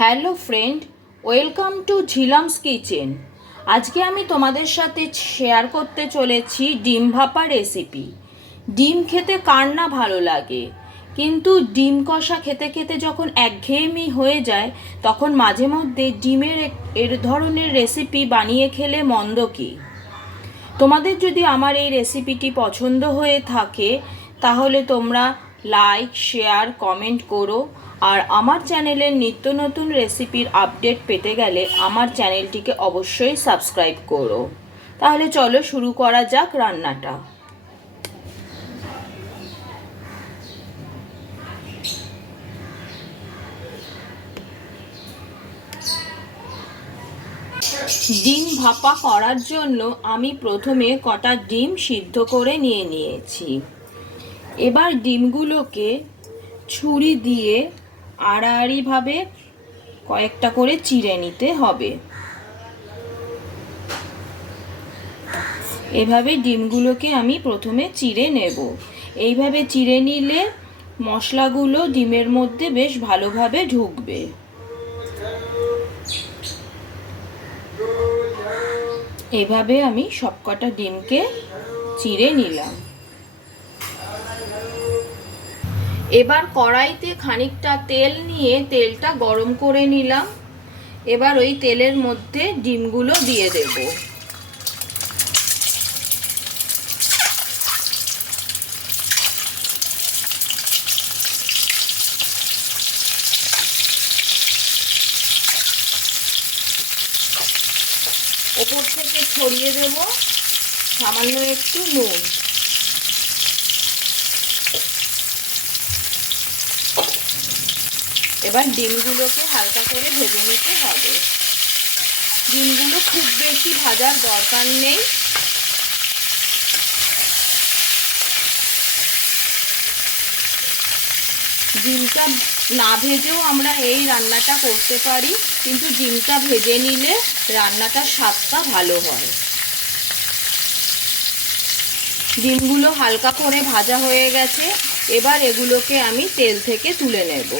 Hello friend, welcome to Jhilam's kitchen. আজকে আমি তোমাদের সাথে শেয়ার করতে চলেছি ডিম ভাপা রেসিপি। ডিম খেতে কার না ভালো লাগে, কিন্তু ডিম কষা খেতে খেতে যখন একঘেয়েমি হয়ে যায় তখন মাঝে মধ্যে ডিমের এর ধরনের রেসিপি বানিয়ে খেলে মন্দ কি। তোমাদের যদি আমার এই রেসিপিটি পছন্দ হয়ে থাকে তাহলে তোমরা লাইক, শেয়ার, কমেন্ট করো। আর আমার চ্যানেলের নিত্য নতুন রেসিপির আপডেট পেতে গেলে আমার চ্যানেলটিকে অবশ্যই সাবস্ক্রাইব করো। তাহলে চলো শুরু করা যাক রান্নাটা। ডিম ভাপা করার জন্য আমি প্রথমে কটা ডিম সিদ্ধ করে নিয়েছি। এবার ডিমগুলোকে ছুরি দিয়ে আড়াআড়িভাবে কয়েকটা করে চিড়ে নিতে হবে। এভাবে ডিমগুলোকে আমি প্রথমে চিড়ে নেব। এইভাবে চিড়ে নিলে মশলাগুলো ডিমের মধ্যে বেশ ভালোভাবে ঢুকবে। এভাবে আমি সবকটা ডিমকে চিড়ে নিলাম। এবার কড়াইতে খানিকটা তেল নিয়ে তেলটা গরম করে নিলাম। এবার ওই তেলের মধ্যে ডিমগুলো দিয়ে দেব। ওপর থেকে ছড়িয়ে দেব সামান্য একটু নুন। এবার ডিমগুলোকে হালকা করে ভেজে নিতে হবে। ডিমগুলো খুব বেশি ভাজার দরকার নেই। ডিমটা না ভেজেও আমরা এই রান্নাটা করতে পারি, কিন্তু ডিমটা ভেজে নিলে রান্নাটার স্বাদটা ভালো হয়। ডিমগুলো হালকা করে ভাজা হয়ে গেছে। এবার এগুলোকে আমি তেল থেকে তুলে নেব।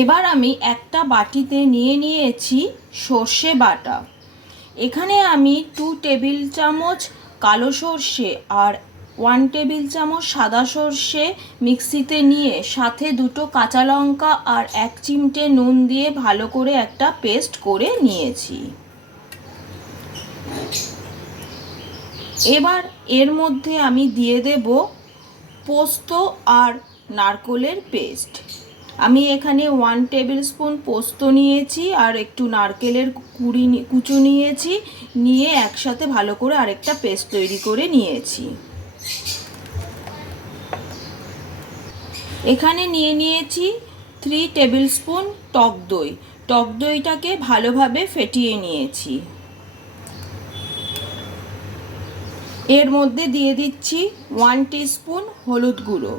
এবার আমি একটা বাটিতে নিয়েছি সর্ষে বাটা। এখানে আমি 2 টেবিল চামচ কালো সর্ষে আর 1 টেবিল চামচ সাদা সর্ষে মিক্সিতে নিয়ে সাথে 2টো কাঁচা লঙ্কা আর 1 চিমটে নুন দিয়ে ভালো করে একটা পেস্ট করে নিয়েছি। এবার এর মধ্যে আমি দিয়ে দেব পোস্ত আর নারকেলের পেস্ট। আমি এখানে 1 টেবিল স্পুন পোস্ত নিয়েছি আর একটু নারকেলের কুচু নিয়েছি, নিয়ে একসাথে ভালো করে আরেকটা পেস্ট তৈরি করে নিয়েছি। এখানে নিয়েছি 3 টেবিল স্পুন টক দই। টক দইটাকে ভালোভাবে ফেটিয়ে নিয়েছি। এর মধ্যে দিয়ে দিচ্ছি 1 টিস্পুন হলুদ গুঁড়ো,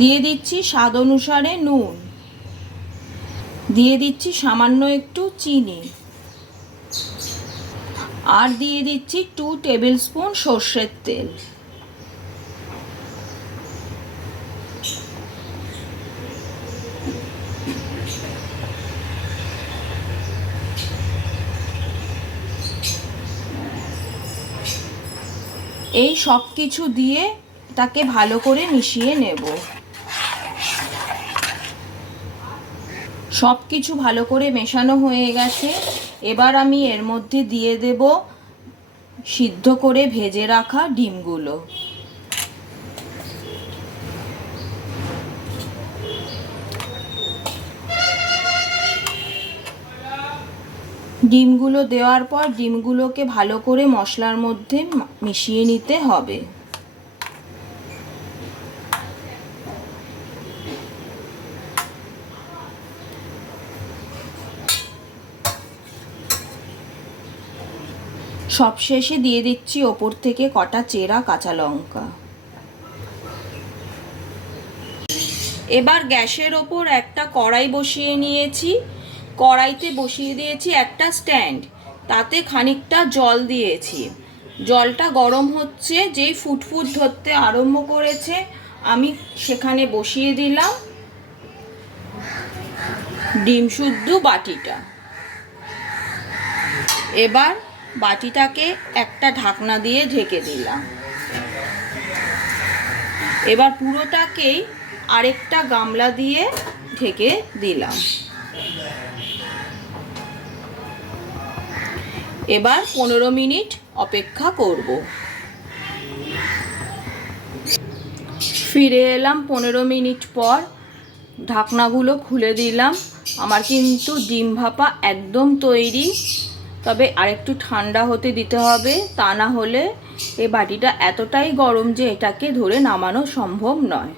দিয়ে দিচ্ছি স্বাদ অনুসারে নুন, দিয়ে দিচ্ছি সামান্য একটু চিনি, আর দিয়ে দিচ্ছি 2 টেবিল স্পুন সর্ষের তেল। এই সব কিছু দিয়ে তাকে ভালো করে মিশিয়ে নেব। সব কিছু ভালো করে মেশানো হয়ে গেছে। এবার আমি এর মধ্যে দিয়ে দেব সিদ্ধ করে ভেজে রাখা ডিমগুলো। ডিমগুলো দেওয়ার পর ডিমগুলোকে ভালো করে মশলার মধ্যে মিশিয়ে নিতে হবে। সবশেষে দিয়ে দিচ্ছি ওপর থেকে কটা চেরা কাঁচা লঙ্কা। এবার গ্যাসের ওপর একটা কড়াই বসিয়ে নিয়েছি। কড়াইতে বসিয়ে দিয়েছি একটা স্ট্যান্ড। তাতে খানিকটা জল দিয়েছি। জলটা গরম হচ্ছে, যেই ফুটফুট ধরতে আরম্ভ করেছে আমি সেখানে বসিয়ে দিলাম ডিম শুদ্ধ বাটিটা। এবার বাটিটাকে একটা ঢাকনা দিয়ে ঢেকে দিলাম। এবার পুরোটাকেই আরেকটা গামলা দিয়ে ঢেকে দিলাম। এবার 15 মিনিট অপেক্ষা করব। ফিরে এলাম 15 মিনিট পর। ঢাকনাগুলো খুলে দিলাম। আমার কিন্তু ডিম ভাপা একদম তৈরি। তবে আরেকটু ঠান্ডা হতে দিতে হবে, তা না হলে এই বাটিটা এতটাই গরম যে এটাকে ধরে নামানো সম্ভব নয়।